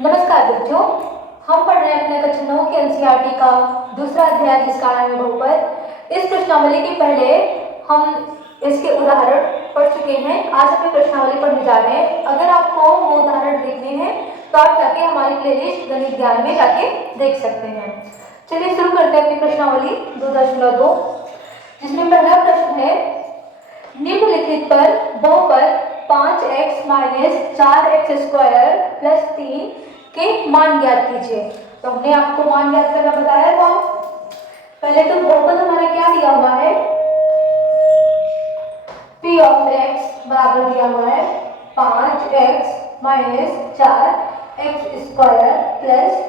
नमस्कार बच्चों, हम पढ़ रहे हैं अपने कक्षा 9 के एनसीईआरटी का दूसरा अध्याय जिसका नाम है बहुपद। इस प्रश्नावली के पहले हम इसके उदाहरण पढ़ चुके हैं। आज अपनी प्रश्नावली पढ़ने जा रहे हैं। अगर आपको वो उदाहरण देखने हैं तो आप जाके हमारी प्लेलिस्ट गणित ज्ञान में जाके देख सकते हैं। चलिए शुरू करते हैं अपनी प्रश्नावली 2.2, जिसमें पहला प्रश्न है निम्नलिखित पर बहुपद 5x - 4x² + 3 के मान ज्ञात कीजिए। तो हमने आपको मान ज्ञात करना बताया था। पहले तो बहुपद हमारा क्या दिया हुआ है, p of x बराबर दिया हुआ है 5x - 4x² +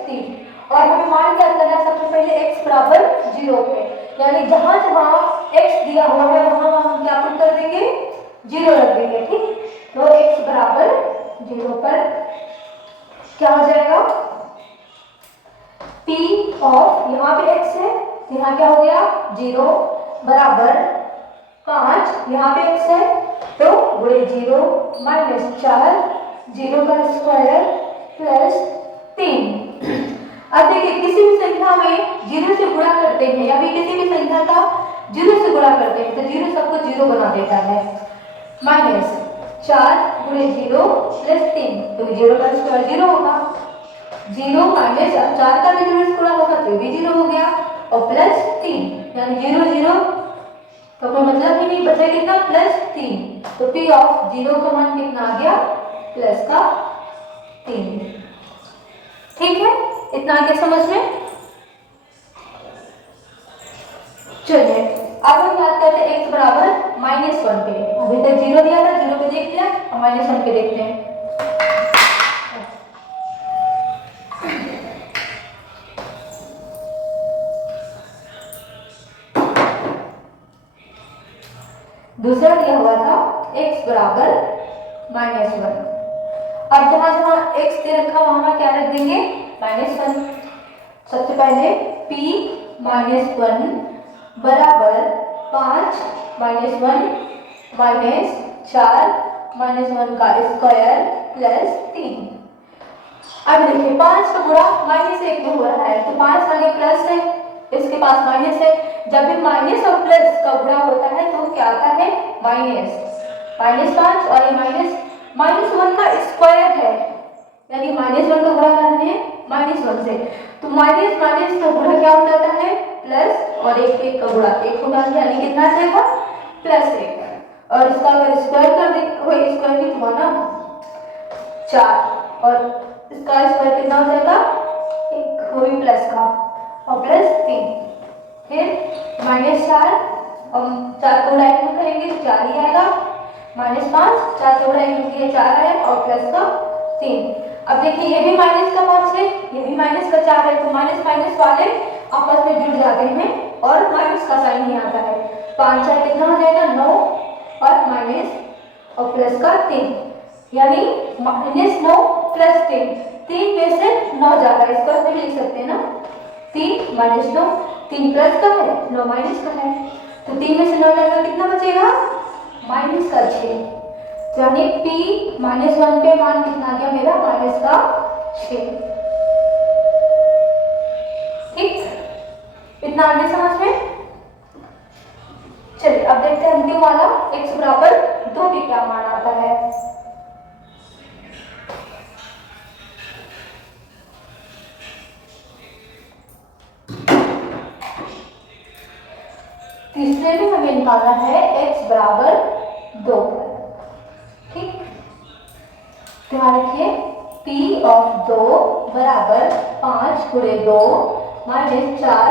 3, और हमें मान ज्ञात करना है सबसे पहले x बराबर 0 पे, यानी जहां जहां x दिया हुआ है वहां हम क्या पुट कर देंगे, 0 रख देंगे। ठीक, तो x बराबर 0 पर क्या हो जाएगा, p ऑफ यहाँ पे x है, यहाँ क्या हो गया 0 बराबर 5, यहाँ पे x है तो गुणे 0 - 4 0 का स्क्वायर प्लस 3। अब देखिए किसी भी संख्या में 0 से गुणा करते हैं या भी किसी भी संख्या का 0 से गुणा करते हैं तो 0 सबको 0 बना देता है। माइनस 4 गुणे 0 प्लस 3, तो 0 का स्क्वायर 0 होगा। 0 माइनस 4 का भी 0 से गुणा होगा तो भी 0 हो गया, और प्लस 3 यानी 0 0 तो कोई मतलब ही नहीं, बचा कितना प्लस 3। तो p ऑफ 0 का मान कितना आ गया, प्लस का 3। ठीक है, इतना आ गया समझ में। चलिए अब हम बात करते हैं x बराबर -1 पे। अभी तक 0 दिया था, 0 पे देख लिया, अब -1 पे देखते हैं। दूसरा दिया हुआ था x बराबर -1। अब जहां जहां x दे रखा वहां क्या रख देंगे, -1। सबसे पहले p - 1 बराबर 5 - 1 - 4 -1 का स्क्वायर प्लस 3। अब देखिए 5 का गुणा -1 में हो रहा है तो 5 आगे प्लस है, इसके पास माइनस है। जब भी माइनस और प्लस का गुणा होता है तो क्या आता है, माइनस। -5 और ये -1 का स्क्वायर है, यानी -1 का गुणा कर रहे हैं -1 से, तो माइनस माइनस का गुणा क्या हो जाता है, प्लस, और 1 का गुणा 1 होगा, यानी कितना आ जाएगा, +1। और इसका अगर स्क्वायर कर दे, वही स्क्वायर भी तो ना 4, और इसका स्क्वायर कितना हो जाएगा, 1, वो भी प्लस का, और प्लस 3, फिर -4 और 4 को उड़ाई में करेंगे तो 4 ही आएगा, -5 4 को उड़ाई में किया 4 आया, और प्लस का 3। अब देखिए ये भी माइनस का 5 है, ये भी माइनस का 4 है, तो माइनस माइनस वाले आपस में जुड़ जाते हैं और माइनस का साइन ही आता है। 5 4 कितना हो जाएगा, 9, और माइनस और प्लस का 3, यानी -9 + 3, 3 में से 9 जाता है, इसको ऐसे भी लिख सकते हैं ना, 3 - 9, 3 प्लस का है 9 माइनस का है, तो 3 में से 9 जाएगा, कितना बचेगा, -6। तो यानी p - 1 पे मान कितना आ गया मेरा, -6। ठीक, इतना आगे समझ में। चलिए अब देखते हैं अंतिम वाला x बराबर 2 पे क्या मान आता है। तीसरे में हमें निकालना है x बराबर 2 पर। ठीक, ध्यान रखिए p ऑफ 2 बराबर 5 गुणे 2 - 4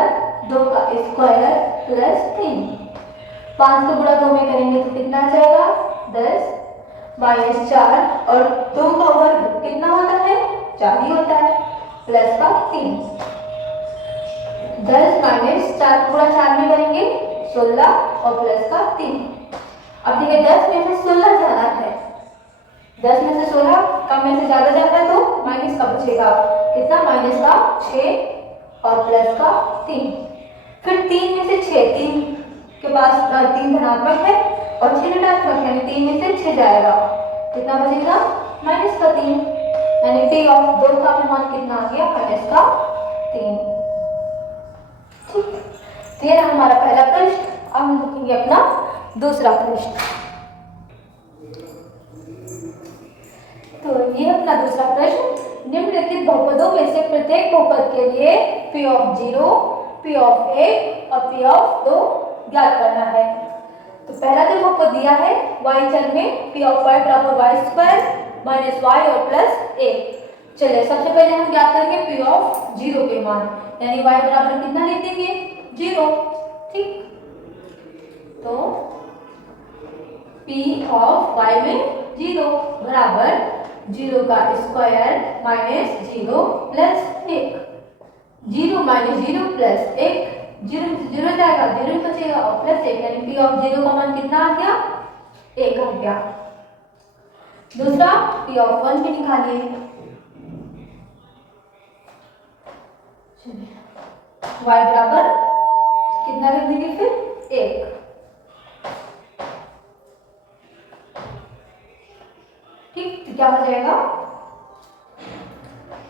2 का स्क्वायर प्लस 3। 5 को गुणा 2 में करेंगे तो कितना आ जाएगा, 10 - 4, और 2 का वर्ग कितना होता है, 4 ही होता है, प्लस का 3। 10 - 4 को गुणा 4 में करेंगे 16, और प्लस का 3। अब देखिए 10 में से 16 जाना है, 10 में से 16 कम में से ज्यादा जाता है तो माइनस का बचेगा, कितना, माइनस का 6 और प्लस का 3। फिर 3 में से 6, 3 के पास 3 धनात्मक है और 6 ऋणात्मक है, 3 में से 6 जाएगा, कितना बचेगा, -3। यानी पी ऑफ 2 का भी मान कितना आ गया, माइनस का 3। ठीक, तो ये रहा हमारा पहला प्रश्न। अब हम देखेंगे अपना दूसरा प्रश्न। तो ये अपना दूसरा प्रश्न, निम्नलिखित बहुपदों में से प्रत्येक बहुपद के लिए पी ऑफ 0, पी ऑफ 1 और पी ऑफ 2 ज्ञात करना है। तो पहला जो बहुपद दिया है y चर में पी ऑफ y बराबर y स्क्वायर माइनस y और प्लस 1। चलिए सबसे पहले हम ज्ञात करेंगे पी ऑफ 0 के मान, यानी y बराबर कितना लिख देंगे, 0। ठीक, तो पी ऑफ y में 0 बराबर 0 का square minus 0 plus 1। 0 minus 0 plus 1, 0 0 जाएगा, 0 बचेगा और प्लस 1, यानी पी ऑफ 0 का मान कितना आ गया, 1 आ गया। दूसरा पी ऑफ 1 भी निकालिए। y बराबर कितना लिख देंगे फिर, 1। ठीक, तो क्या हो जाएगा,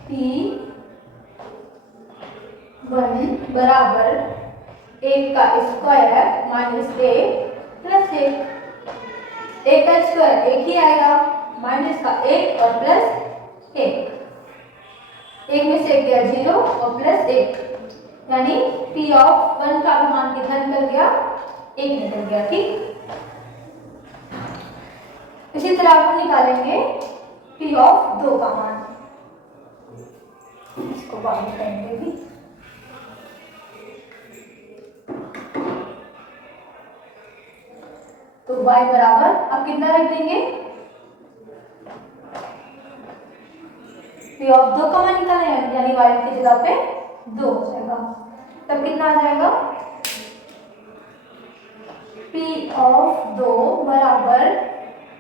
P1 बराबर 1 का स्क्वायर माइनस 1 प्लस 1। 1 का स्क्वायर 1 ही आएगा, माइनस का 1 और प्लस 1। 1 में से 1 गया 0 और प्लस 1, यानी P ऑफ 1 का भी मान कितना निकल गया, 1 निकल गया। ठीक, इसी तरह आप निकालेंगे P ऑफ 2 का मान। इसको बाद में करेंगे भी। तो y बराबर अब कितना रख देंगे, P ऑफ 2 का मान निकालना है, यानी y की जगह पे 2 हो जाएगा। तब कितना आ जाएगा, P ऑफ 2 बराबर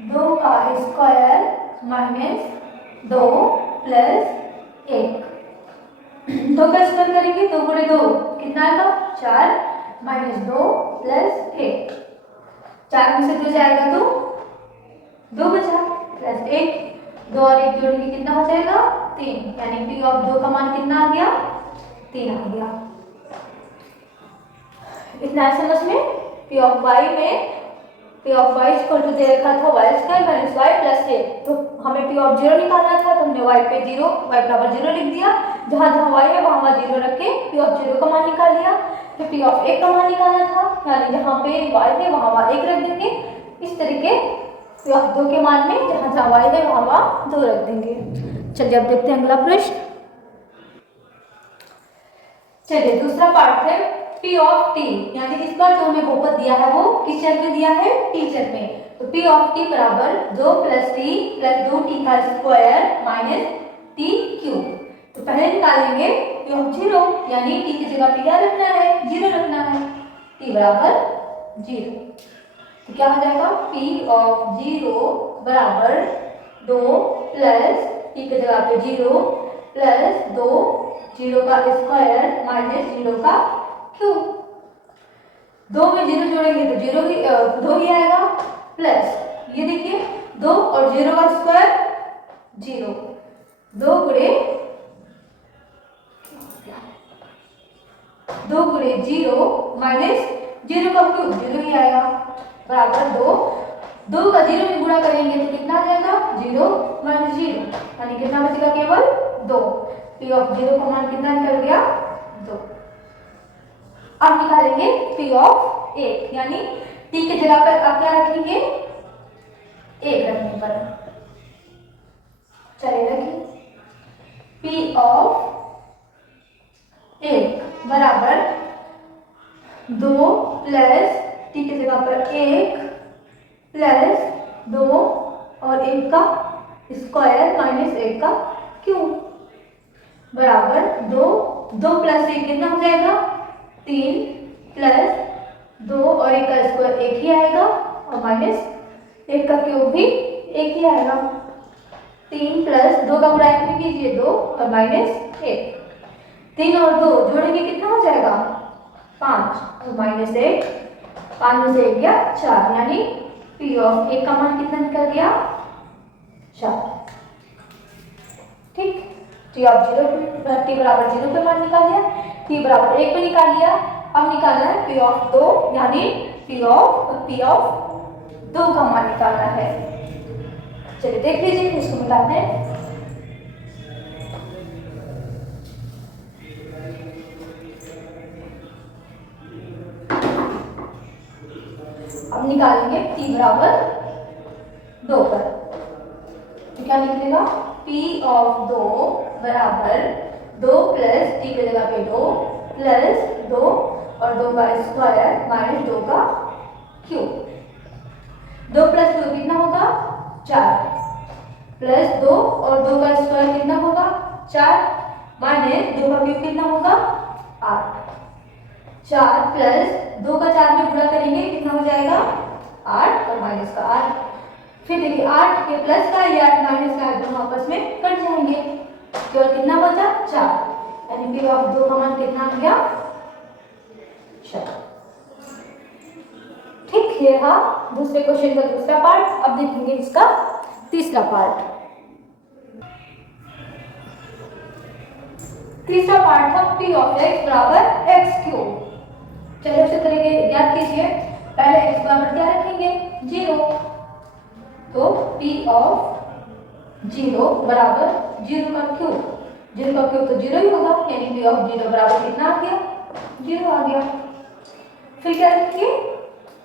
2 का स्क्वायर माइनस 2 प्लस 1। 2 का स्क्वायर करेंगे, 2 गुणे 2 कितना आएगा, 4 माइनस 2 प्लस 1। 4 में से 2 जाएगा तो 2 बचा, प्लस 1, 2 और 1 जोड़ेंगे कितना हो जाएगा, 3, यानी P ऑफ 2 का मान कितना आ गया, 3 आ गया। इतना समझ में। P ऑफ y में P of y equal to दे रखा था y square minus y plus 1, तो हमें P ऑफ 0 निकालना था, तो हमने y पे 0, y बराबर 0 लिख दिया। जहाँ जहाँ y है वहाँ 0 रख के P ऑफ 0 का मान निकाल लिया। फिर P ऑफ 1 का मान निकालना था, यानी जहाँ पे y है वहाँ 1 रख देंगे। इस तरीके P ऑफ 2 के मान में जहाँ जहाँ y है वहाँ 2 रख देंगे। चलिए अब देखते हैं अगला प्रश्न। चलिए दूसरा पार्ट है P ऑफ t, यानी इस बार जो हमें बहुपद दिया है वो किस चर में दिया है, t चर में। तो P ऑफ t बराबर 2 प्लस t प्लस 2t का स्क्वायर माइनस t क्यूब। तो पहले निकालेंगे P ऑफ 0, यानी t की जगह पे क्या रखना है, 0 रखना है, t बराबर 0। तो क्या हो जाएगा, P ऑफ 0 बराबर 2 प्लस t की जगह पे 0 प्लस 2 0 का स्क्वायर माइनस 0 का क्यूब। 2 में 0 जोड़ेंगे तो 2 ही आएगा, प्लस ये देखिए 2 और 0 का स्क्वायर 0, 2 गुणे 0 माइनस 0 का क्यूब 0 ही आएगा, बराबर 2 का 0 में गुणा करेंगे तो कितना आ जाएगा, 0 माइनस 0, यानी कितना बचेगा, केवल 2। P ऑफ 0 का मान कितना निकल गया, 2। अब निकालेंगे P ऑफ 1, यानी t की जगह पर आप क्या रखेंगे, 1 रखने पर। चलिए रखिए P ऑफ 1 बराबर 2 प्लस t की जगह पर 1 प्लस 2 और 1 का स्क्वायर माइनस 1 का क्यूब बराबर 2 प्लस 1 कितना हो जाएगा, 3 प्लस 2 और 1 का स्क्वायर 1 ही आएगा और माइनस 1 का क्यूब भी 1 ही आएगा। 3 प्लस 2 का गुणा भी कीजिए 2 और माइनस 1, 3 और 2 जोड़ेंगे कितना हो जाएगा, 5 और माइनस 1, 5 में से 1 गया 4, यानी P ऑफ 1 का मान कितना निकल गया, 4। टी ऑफ 0 टी बराबर 0 पे मान निकाल लिया, टी बराबर 1 पे निकाल लिया। अब निकालना है पी ऑफ 2 यानी पी ऑफ 2 का मान निकालना है। चलिए देख लीजिए, इसको मिलाते हैं। अब निकालेंगे p बराबर 2 पर, तो क्या निकलेगा p ऑफ 2 बराबर 2 प्लस टी की जगह पे 2 प्लस 2 और 2 का स्क्वायर माइनस 2 का क्यूब। 2 प्लस 2 कितना होगा 4 प्लस 2 और 2 का स्क्वायर कितना होगा 4 माइनस 2 का क्यूब कितना होगा 8। 4 प्लस 2 का 4 में गुणा करेंगे कितना हो जाएगा 8 और माइनस का 8। फिर देखिए 8 के प्लस का या 8 माइनस का दोनों आपस में कट जाएंगे, केवल कितना बचा 4, यानी कि अब 2 का मान कितना आ गया 4। ठीक है। हाँ, दूसरे क्वेश्चन का दूसरा पार्ट। अब देखेंगे इसका तीसरा पार्ट। तीसरा पार्ट था p ऑफ x बराबर x क्यूब। चलिए उसी तरीके याद कीजिए, पहले x बराबर क्या रखेंगे 0, तो p ऑफ 0 बराबर 0 का क्यूब, 0 का क्यूब तो 0 ही होगा, यानी p ऑफ 0 बराबर कितना आ गया 0 आ गया। फिर क्या रखेंगे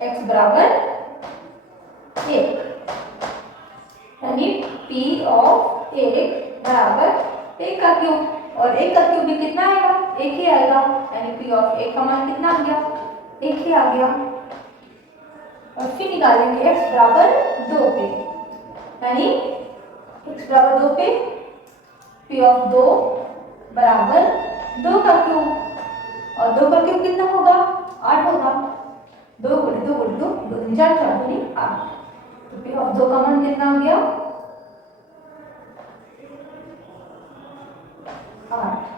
x बराबर 1, यानी p ऑफ 1 बराबर 1 का क्यूब, और 1 का क्यूब भी कितना आएगा 1 ही आएगा, यानी p ऑफ 1 का मान कितना आ गया 1 ही आ गया। और फिर निकालेंगे x बराबर 2 पे, यानी x बराबर 2 पे p ऑफ 2 बराबर 2 का क्यूब, और 2 का क्यूब कितना होगा 8 होगा, 2 गुणे 2 गुणे 2, 2 गुणे 4, 4 गुणे 8, तो p ऑफ 2 का मान कितना आ गया 8।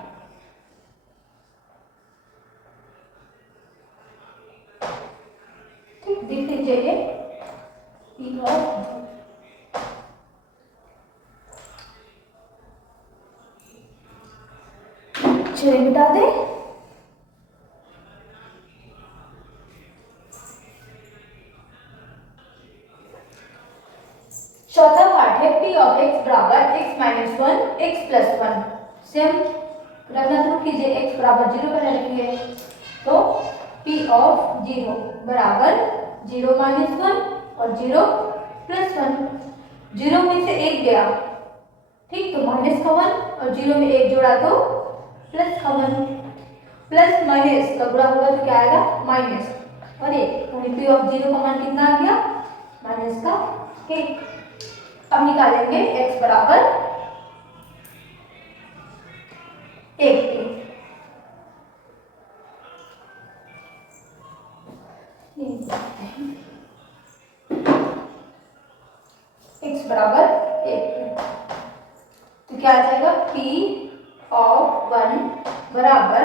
ठीक, देख लीजिए ये p ऑफ, चलिए मिटा दे। चौथा पार्ट है p ऑफ x बराबर x minus 1 x plus 1। Same रखना शुरू कीजिए, x बराबर 0 पर रखिए, तो p ऑफ 0 बराबर 0 माइनस 1 और 0 प्लस 1। 0 में से 1 गया, ठीक, तो माइनस का 1 और 0 में 1 जोड़ा तो प्लस का 1, प्लस माइनस का गुणा होगा तो क्या आएगा माइनस और 1, यानी p ऑफ 0 का मान कितना आ गया माइनस का 1। अब निकालेंगे x बराबर 1 पे, x बराबर 1 पे, तो क्या आ जाएगा p ऑफ 1 बराबर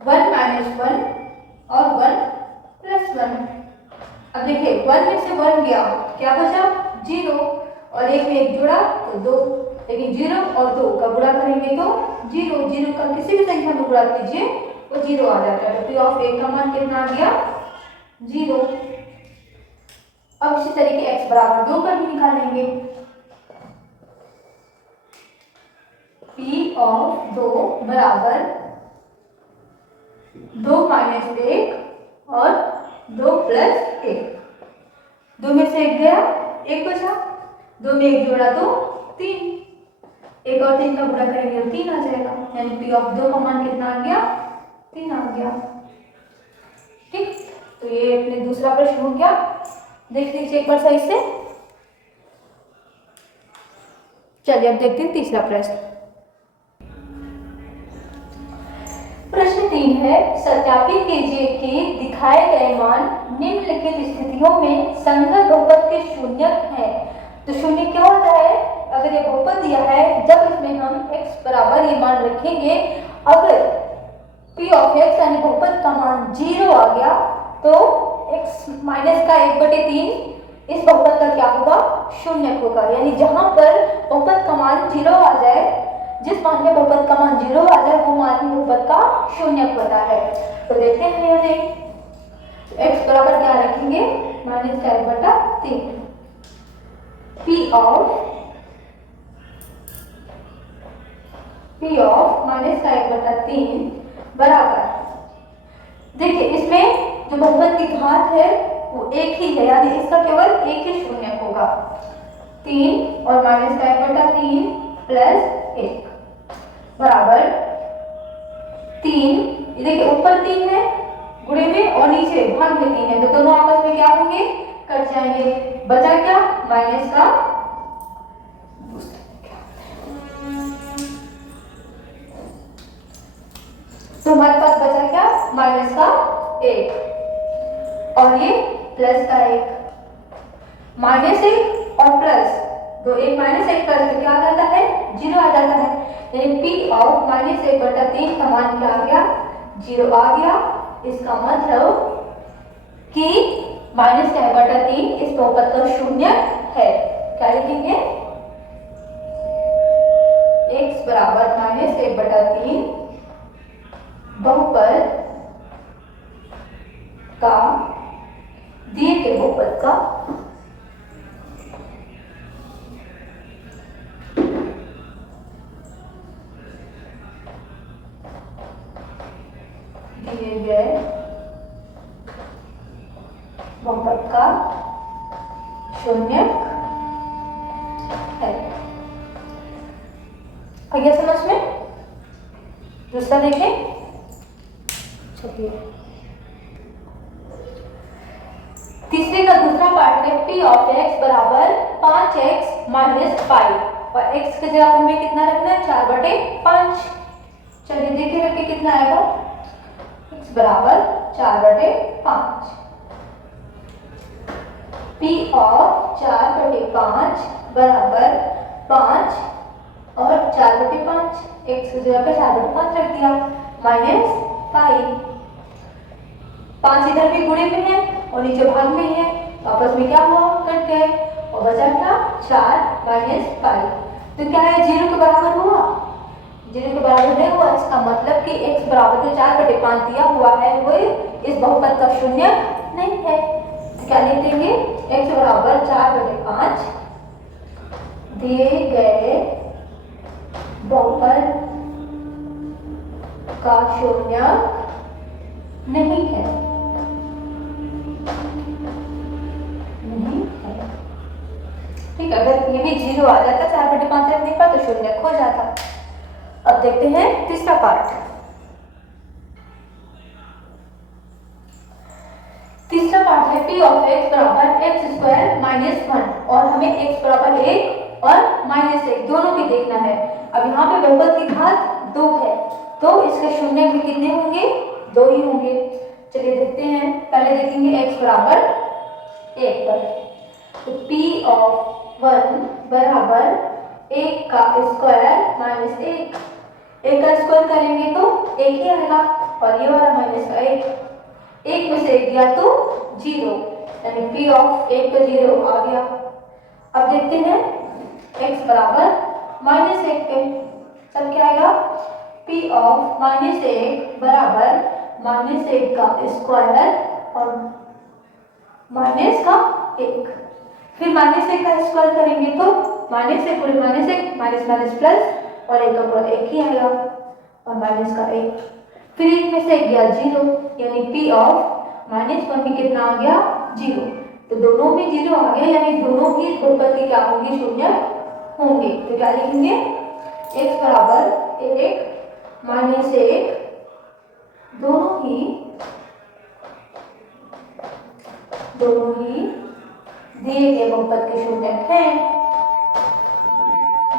1 माइनस 1 और 1 प्लस 1। अब देखिए 1 में से 1 गया, क्या बचा 0, और 1 में 1 जुड़ा तो 2, लेकिन 0 और 2 का गुणा करेंगे तो 0, 0 का किसी भी संख्या में गुणा कीजिए वो 0 आ जाता है, तो p ऑफ 1 का मान कितना आ गया 0। अब इसी तरीके x बराबर 2 पर भी निकालेंगे, p ऑफ 2 बराबर 2 माइनस 1 और 2 प्लस 1। 2 में से 1 गया, 1 बचा, 2 में 1 जोड़ा तो 3, 1 और 3 का गुणा करेंगे तो 3 आ जाएगा, यानी p ऑफ 2 का मान कितना आ गया 3 आ गया। ठीक, तो ये अपने दूसरा प्रश्न हो गया, देख लीजिए एक बार सही से। चलिए अब देखते हैं तीसरा प्रश्न। प्रश्न 3 है, सत्यापित कीजिए कि दिखाए गए मान निम्नलिखित स्थितियों में संगत बहुपद के शून्यक है। तो शून्य क्या होता है, अगर ये बहुपद दिया है, जब इसमें हम x बराबर ये मान रखेंगे, अगर p ऑफ x यानी बहुपद का मान 0 आ गया तो x माइनस का 1/3 इस बहुपद का क्या होगा शून्यक होगा, यानी जहां पर बहुपद का मान 0 आ जाए, जिस मान में बहुपद का मान 0 आ जाए वो मान ही बहुपद का शून्यक होता है। तो देखते हैं या नहीं। x बराबर क्या रखेंगे, -4/3 P ऑफ -5/3 बराबर, देखिए इसमें जो बहुपद की घात है वो एक ही है, यानी इसका केवल एक ही शून्यक होगा। 3 और -5/3 प्लस 1 बराबर 3। देखिए ऊपर 3 है गुणे में और नीचे भाग में 3 है, तो दोनों आपस में क्या होंगे, कट जाएंगे। बचा क्या, माइनस का, तो हमारे पास बचा क्या, माइनस का 1 और ये प्लस का 1, -1 और प्लस दो, एक माइनस एक प्लस तो क्या आ जाता है, 0 आ जाता है। यानी P ऑफ -1/3 का मान क्या आ गया, 0 आ गया। इसका मतलब कि -1/3 इस बहुपद का शून्यक है। क्या लिखेंगे, x बराबर -1/3 बहुपद का, दिए गए बहुपद का दिए गए बहुपद का शून्यक है। आ गया समझ में। दूसरा देखें, चलिए तीसरे का दूसरा पार्ट है P ऑफ x बराबर 5x - 5 और x की जगह हमें कितना रखना है, 4/5। चलिए देखिए रख के कितना आएगा, x बराबर 4/5। P ऑफ 4/5 बराबर 5 और 4/5, x की जगह पे 4/5 रख दिया, -5। 5 इधर भी गुणे में है और नीचे भाग में है, आपस में क्या हुआ, कट गए और बचा क्या, 4 - 5। तो क्या है, 0 के बराबर हुआ, 0 के बराबर नहीं हुआ। इसका मतलब कि x बराबर जो 4/5 दिया हुआ है वो इस बहुपद का शून्यक नहीं है। तो क्या लिख देंगे, x बराबर 4/5 दिए गए बहुपद का शून्यक नहीं है, नहीं है। ठीक है, अगर ये भी 0 आ जाता 4/5 रखने का तो शून्यक हो जाता। अब देखते हैं तीसरा पार्ट। तीसरा पार्ट है P ऑफ x बराबर x² - 1 और हमें x बराबर 1 और -1 दोनों भी देखना है। अब यहाँ पे बहुपद की घात 2 है तो इसके शून्यक भी कितने होंगे, 2 ही होंगे। चलिए देखते हैं, पहले देखेंगे x बराबर 1 पर, तो P ऑफ 1 बराबर 1 का स्क्वायर -1, 1 का स्क्वायर करेंगे तो 1 ही आएगा और ये वाला माइनस का 1 में से 1 गया तो 0, यानी P ऑफ 1 का 0 आ गया। अब देखते हैं x बराबर -1 पे, तब क्या आएगा, P ऑफ -1 बराबर -1 का स्क्वायर और माइनस का 1, फिर -1 का स्क्वायर करेंगे तो -1 गुणे -1 माइनस माइनस प्लस और 1 का पूरा 1 ही आएगा और माइनस का 1, फिर 1 में से 1 गया 0, यानी P ऑफ -1 में कितना आ गया, 0। तो दोनों में 0 आ गया, यानी दोनों ही बहुपद के क्या होंगे, शून्य होंगे। तो क्या लिखेंगे, x बराबर 1 -1 दोनों ही दिए गए बहुपद के शून्यक हैं,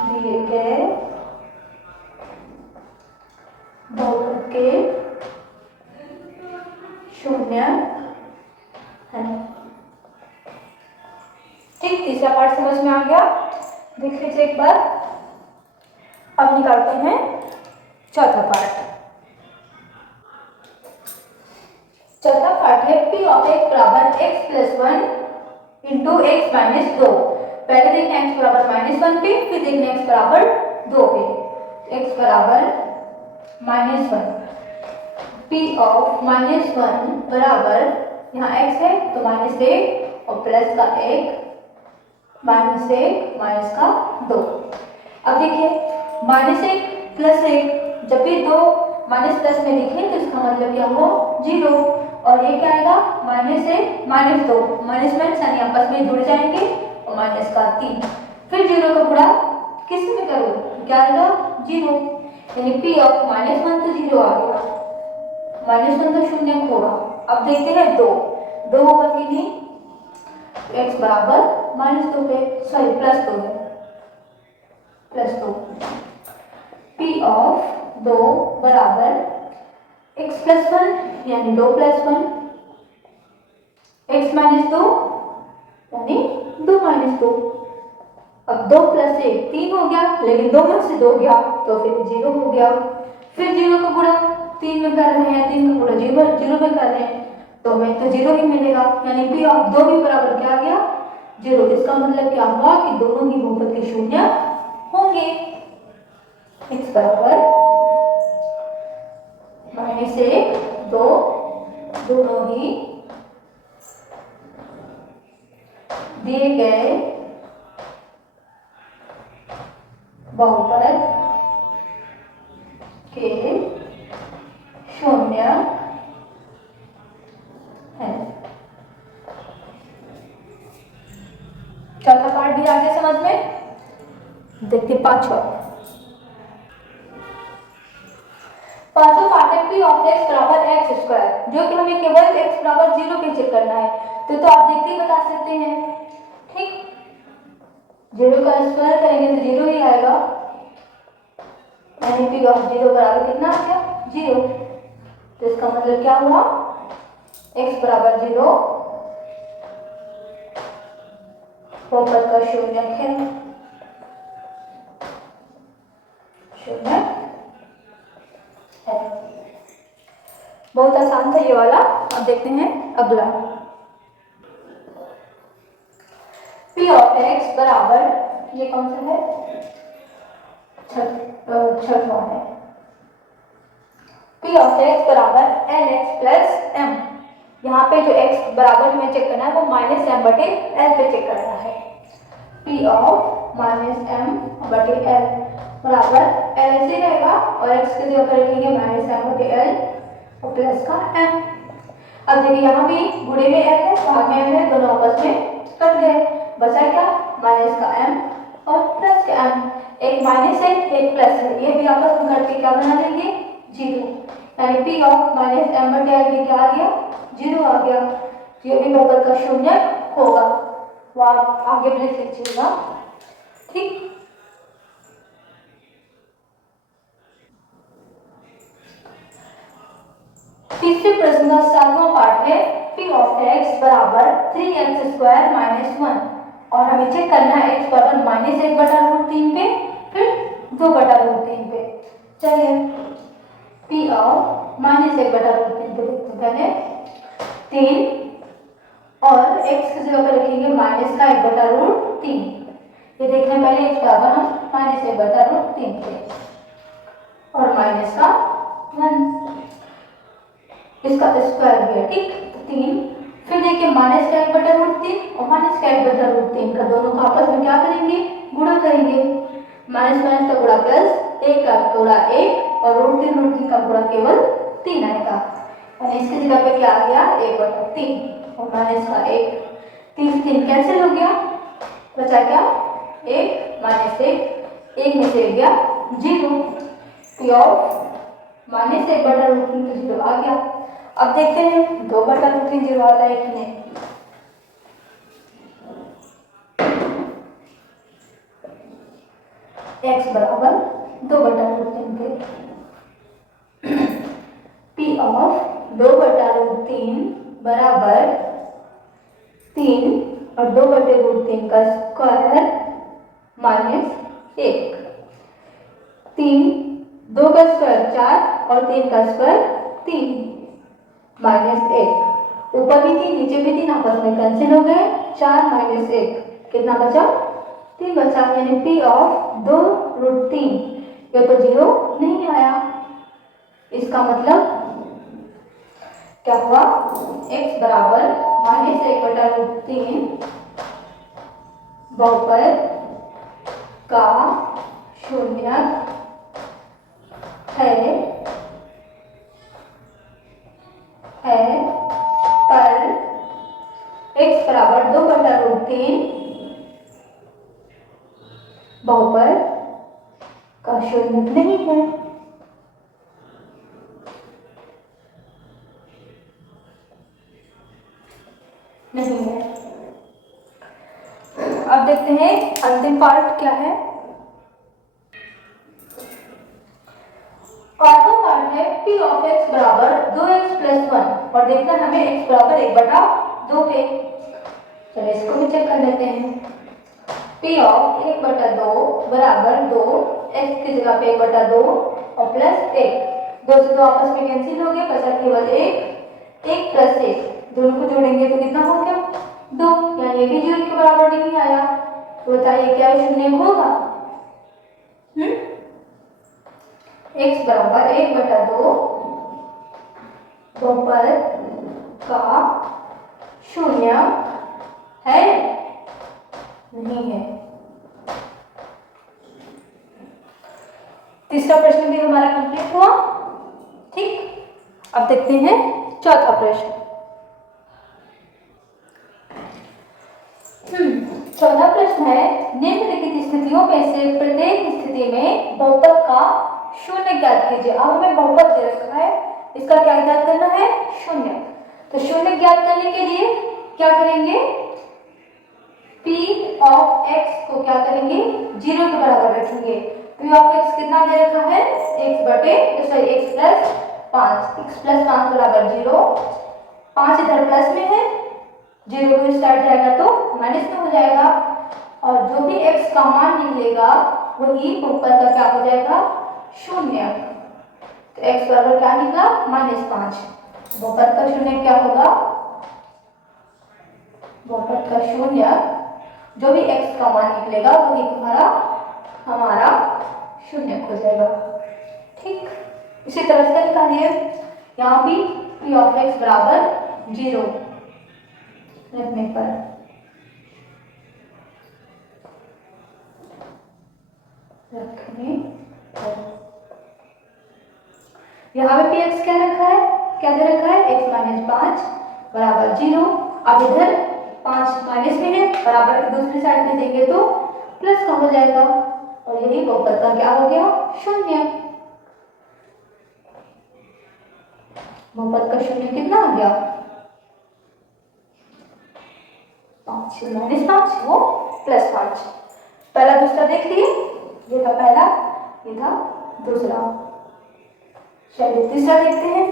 दिए गए बहुपद के शून्यक हैं। ठीक, तीसरा पार्ट समझ में आ गया। देख लीजिए एक बार। अब निकालते हैं चौथा पार्ट। चौथा पार्ट है P ऑफ x बराबर x + 1 इंटू x - 2। पहले देखना x बराबर -1 पे, फिर देखना x बराबर 2 पे। x बराबर -1, p ऑफ -1 बराबर, यहाँ x है तो -1 और प्लस का 1, -1 माइनस का 2। अब देखिए -1 प्लस 1 जब भी दो माइनस प्लस में लिखें तो इसका मतलब क्या हो 0, और ये क्या आएगा -1 -2, माइनस माइनस यानी आपस में जुड़ जाएंगे और माइनस का 3, फिर 0 का गुणा किस में करो क्या आएगा 0, यानी p ऑफ -1 तो 0 आ गया, -1 तो शून्य होगा। अब देखते हैं 2 होगा कि नहीं, x बराबर -2 पे सॉरी +2 है, +2, p ऑफ 2 बराबर x + 1 यानी 2 + 1, x - 2 यानी 2 - 2। अब 2 + 1 3 हो गया, लेकिन 2 में से 2 गया तो फिर 0 हो गया, फिर 0 का गुणा 3 में कर रहे हैं, 3 का गुणा 0 में कर रहे हैं तो हमें तो 0 ही मिलेगा, यानी p ऑफ 2 भी बराबर क्या आ गया 0। इसका मतलब क्या हुआ कि दोनों ही बहुपद के शून्य होंगे। x बराबर -1 2 दोनों ही दिए गए बहुपद के शून्य है। चौथा पार्ट भी आगे समझ में, देखते पांचवा पार्ट है p ऑफ x बराबर x², जो कि हमें केवल x बराबर 0 पे चेक करना है, तो आप देखते ही बता सकते हैं, ठीक। 0 का स्क्वायर करेंगे तो 0 ही आएगा, यानी p ऑफ 0 बराबर कितना आ गया 0। तो इसका मतलब क्या हुआ x बराबर 0 बहुपद का शून्यक है, शून्य है। बहुत आसान था ये वाला। अब देखते हैं अगला, p ऑफ x बराबर, ये कौन सा है छठवां है, p ऑफ x बराबर lx प्लस m, यहाँ पे जो x बराबर हमें चेक करना है वो -m बटे l पे चेक करना है। p ऑफ -m/l बराबर l ऐसे रहेगा और x की जगह पर रखेंगे -m/l और प्लस का m। अब देखिए यहाँ भी गुणे में l है, भाग में m है, दोनों आपस में कट गए, बचा क्या माइनस का m और प्लस का m, एक माइनस है एक प्लस है, ये भी आपस में कट के क्या बना देंगे 0, यानी p ऑफ -m/l भी क्या आ गया 0 आ गया, ये भी बहुपद का शून्य होगा, वो आप आगे भी लिख लीजिएगा, ठीक। तीसरे प्रश्न का 7वां पार्ट है p ऑफ x बराबर 3x² - 1, और हमें चेक करना है x बराबर -1/√3 पे फिर 2/√3 पे। चलिए p ऑफ -1/√3 पे देखते पहले 3 और x की जगह पर रखेंगे -1/√3, ये देखने पहले x बराबर हम -1/√3 पे और माइनस का 1, इसका स्क्वायर भी है, ठीक। 3 फिर देखिए -1/√3 और -1/√3 का दोनों का आपस में क्या करेंगे गुणा करेंगे, माइनस माइनस का गुणा प्लस, 1 का गुणा 1 और √3 का गुणा केवल 3 आएगा, और इसकी जगह पे क्या आ गया 1/3 और माइनस का 1, 3 3 कैंसिल हो गया, बचा क्या 1 -1 में से गया 0, p ऑफ -1/√3 तो 0 आ गया। अब देखते हैं 2/√3 0 आता है कि नहीं, x बराबर 2/√3 पे p ऑफ 2/√3 बराबर 3 और 2/√3 का स्क्वायर -1, 3 2 का स्क्वायर 4 और 3 का स्क्वायर 3 -1, ऊपर भी 3 नीचे भी 3 आपस में कैंसिल हो गए, 4 -1 कितना बचा 3 बचा, यानी p ऑफ 2√3 ये तो 0 नहीं आया। इसका मतलब क्या हुआ, x बराबर -1/√3 बहुपद का शून्यक है पर x बराबर 2/√3 बहुपद का शून्यक नहीं है। नहीं है। अब देखते हैं अंतिम पार्ट क्या है। अंतिम पार्ट है p ऑफ x बराबर 2x + 1 और देखना हमें x बराबर 1/2 पे। चलिए इसको भी चेक कर लेते हैं। p ऑफ 1/2 बराबर 2, x की जगह पे 1/2 और प्लस 1, 2 से 2 आपस में कैंसिल हो गए, बचा केवल 1, 1 + 1, दोनों को जोड़ेंगे तो कितना हो गया 2, यानी ये भी 0 के बराबर नहीं आया। तो बताइए क्या शून्य होगा। x बराबर 1/2 बहुपद का शून्य है, नहीं है। तीसरा प्रश्न भी हमारा कंप्लीट हुआ। ठीक, अब देखते हैं चौथा प्रश्न। चौथा प्रश्न है, निम्नलिखित स्थितियों में से प्रत्येक स्थिति में बहुपद का शून्य ज्ञात कीजिए। अब हमें बहुपद दे रखा है, इसका क्या ज्ञात करना है, शून्य। तो शून्य ज्ञात करने के लिए क्या करेंगे, p ऑफ x को क्या करेंगे 0 के बराबर रखेंगे। p ऑफ x कितना दे रखा है, x + 5, x + 5 बराबर 0, 5 इधर प्लस में है, 0 को स्टार्ट जाएगा तो माइनस में हो जाएगा, और जो भी x का मान निकलेगा वही बहुपद का क्या हो जाएगा, शून्य। तो x बराबर क्या निकला, -5। बहुपद का शून्य क्या होगा, बहुपद का शून्य जो भी x का मान निकलेगा वही तुम्हारा हमारा शून्य हो जाएगा। ठीक, इसी तरह से निकालिए। यहाँ भी p ऑफ x बराबर 0 रखने पर यहाँ पे px क्या रखा है, क्या दे रखा है, x - 5 बराबर 0। अब इधर 5 माइनस में है, बराबर की दूसरी साइड में देंगे तो प्लस का हो जाएगा, और यही बहुपद का क्या हो गया, शून्य। बहुपद का शून्य कितना आ गया, 5 - 5 वो +5। पहला दूसरा देख लिए, ये था पहला, ये था दूसरा। चलिए तीसरा देखते हैं।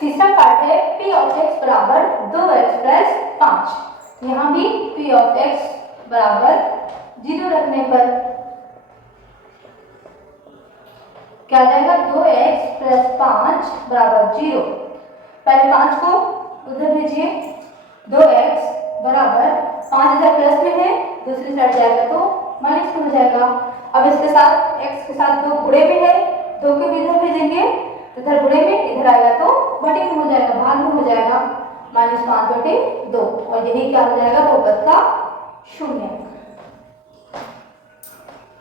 तीसरा पार्ट है p ऑफ x बराबर 2x + 5। यहाँ भी p ऑफ x बराबर 0 रखने पर क्या जाएगा, 2x + 5 बराबर 0। पहले 5 को उधर भेजिए, 2x बराबर 5 इधर प्लस में है, दूसरी साइड जाएगा तो माइनस में हो जाएगा। अब इसके साथ x के साथ 2 गुणे में है, 2 को भी इधर भेजेंगे तो इधर गुणे में, इधर आएगा तो बटे में हो जाएगा, भाग में हो जाएगा, -5/2, और यही क्या हो जाएगा, बहुपद का शून्य।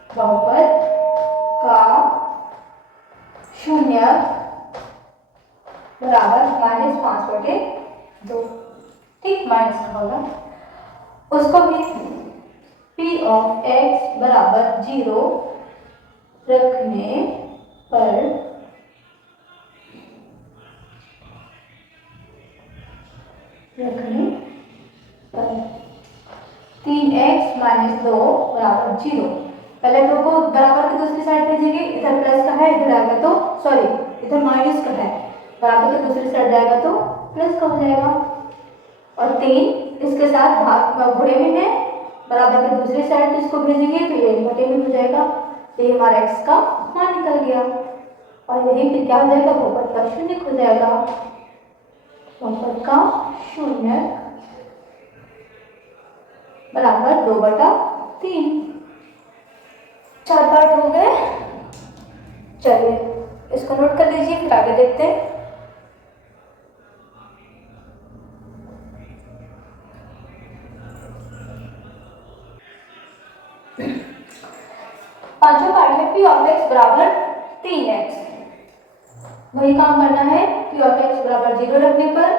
बहुपद का शून्य बराबर -5/2। ठीक, माइनस का होगा। उसको भी p ऑफ x बराबर 0 रखने पर 3x - 2 बराबर 0। पहले 2 को बराबर की दूसरी साइड भेजेंगे, इधर प्लस का है, इधर आएगा तो सॉरी इधर माइनस का है, बराबर की दूसरी साइड जाएगा तो प्लस का हो जाएगा, और 3 इसके साथ भाग गुणे में है, बराबर की दूसरी साइड इसको भेजेंगे तो ये बटे में हो जाएगा। ये हमारा x का मान निकल गया, और यही फिर क्या हो जाएगा, बहुपद का शून्य हो जाएगा। बहुपद का शून्य बराबर 2/3। 4 पार्ट हो गए। चलिए इसको नोट कर लीजिए, फिर आगे देखते हैं। पांचवा पार्ट है पी ऑफ एक्स बराबर 3x। वही काम करना है, पी ऑफ एक्स बराबर 0 रखने पर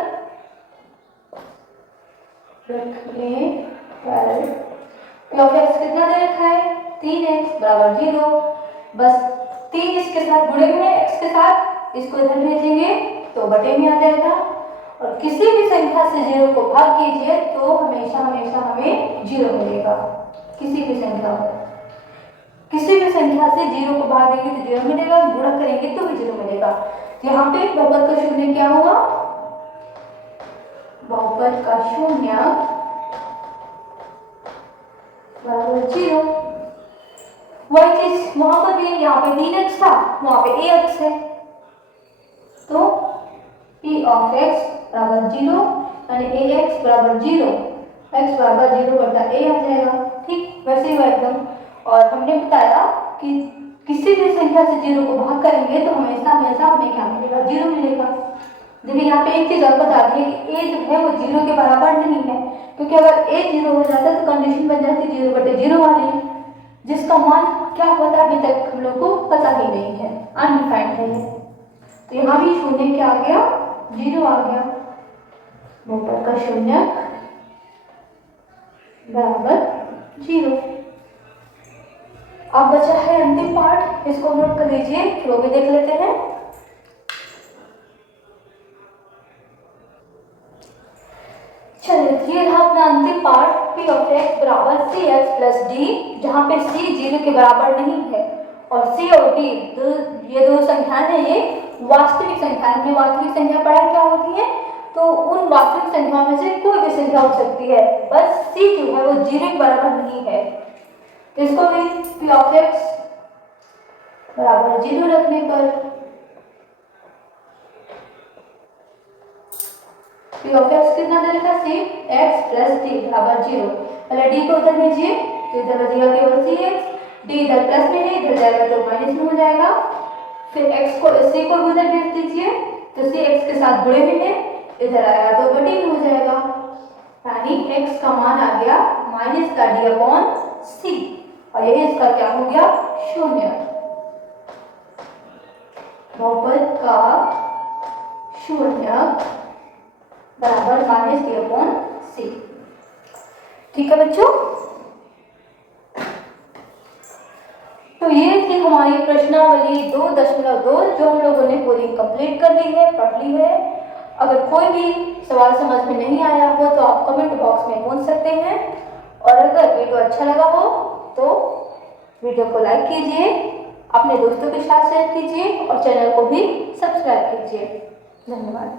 पी ऑफ एक्स कितना दे रखा है 3x बराबर 0। बस 3 इसके साथ जुड़े हुए हैं x के साथ, इसको इधर भेजेंगे तो बटे में आ जाएगा। और किसी भी संख्या से 0 को भाग कीजिए तो हमेशा हमेशा हमें 0 मिलेगा। किसी भी संख्या से 0 को भाग देंगे तो 0 मिलेगा, गुणा करेंगे तो भी 0 मिलेगा। तो यहाँ पे बहुपद का शून्य क्या हुआ, बहुपद का शून्य बराबर 0। वही चीज वहां पर भी, यहाँ पे 3x था, वहां पे ax है, तो p ऑफ x बराबर 0 यानी ax बराबर 0, x बराबर 0/a आ जाएगा। ठीक वैसे ही एकदम। और हमने बताया कि किसी भी संख्या से 0 को भाग करेंगे तो हमेशा हमेशा हमें क्या मिलेगा 0 मिलेगा। देखिए यहाँ पे एक चीज और बता दी है कि a जो है वो 0 के बराबर नहीं है, क्योंकि अगर a 0 हो जाता है तो कंडीशन बन जाती 0/0 वाली, जिसका मान क्या होता है अभी तक हम लोग को पता ही नहीं है, अनडिफाइंड है। तो यहाँ भी शून्य क्या आ गया 0 आ गया, बहुपद का शून्य बराबर 0। अब बचा है अंतिम पार्ट, इसको नोट कर लीजिए, फिर वो भी देख लेते हैं। चलिए ये रहा अपना अंतिम पार्ट, p ऑफ x बराबर cx प्लस d, जहाँ पे c 0 के बराबर नहीं है और c और d ये दो संख्याएं हैं, ये वास्तविक संख्या। हमने वास्तविक संख्या पढ़ा क्या होती है, तो उन वास्तविक संख्याओं में से कोई भी संख्या हो सकती है, बस c जो है वो 0 के बराबर नहीं है। तो इसको भी p ऑफ x बराबर 0 रखने पर p ऑफ x कितना दे रखा है x प्लस d बराबर 0। पहले d को उधर भेजिए तो इधर बचेगा केवल cx, d इधर प्लस में है, इधर जाएगा तो माइनस में हो जाएगा। फिर x को c को उधर भेज दीजिए तो c x के साथ जुड़े हुए हैं, इधर आएगा तो बटे में हो जाएगा, यानी x का मान आ गया माइनस का d/c और यही इसका क्या हो गया शून्य। बहुपद का शून्य बराबर -d/c। ठीक है बच्चों, तो ये थी हमारी प्रश्नावली 2.2 जो हम लोगों ने पूरी कंप्लीट कर ली है, पढ़ ली है। अगर कोई भी सवाल समझ में नहीं आया हो तो आप कमेंट बॉक्स में पूछ सकते हैं, और अगर वीडियो अच्छा लगा हो तो वीडियो को लाइक कीजिए, अपने दोस्तों के साथ शेयर कीजिए और चैनल को भी सब्सक्राइब कीजिए। धन्यवाद।